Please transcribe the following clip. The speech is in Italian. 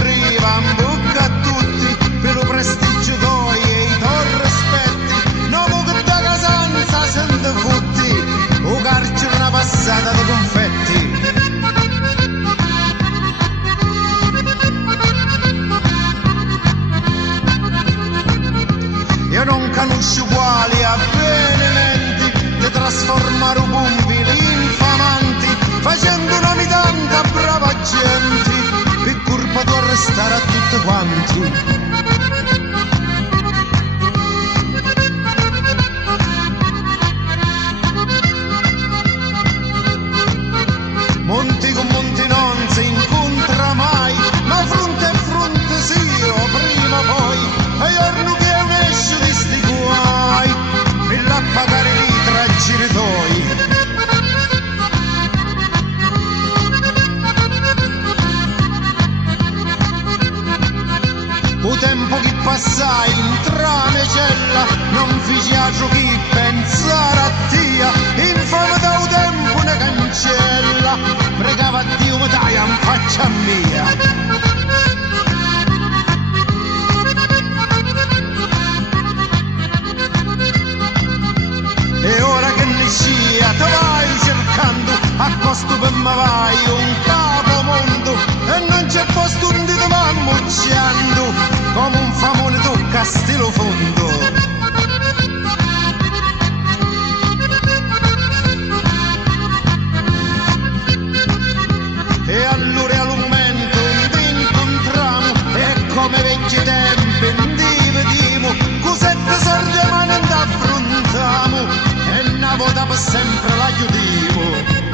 arriva in bocca a tutti, per lo prestigio tuoi e i tuoi rispetti, no mo che da casanza sente futti, o carcere una passata di confetti. Io non conosco quali avvenimenti che trasformare i pompili in infamanti, facendo una mitanta brava gente, per colpa di arrestare a tutti quanti. Monti con monti non si incontra mai, ma fronte a fronte sì, o prima o poi, e giorno che esce di sti guai, e là pagare lì tra giri tuoi. O tempo che passai in tra me cella, non feci altro che pensare a Dio, infame da un tempo una cancella, pregava a Dio mi dai in faccia mia. E ora che ne scia te vai cercando, a costo per me vai un capo mondo, e non c'è posto un dito ma ammucciando, come un famone tocca a stilo fondo. E allora al momento ti incontriamo, e come vecchi tempi ti vediamo, cosette sorge ma non ti affrontiamo, e una volta per sempre la chiudiamo.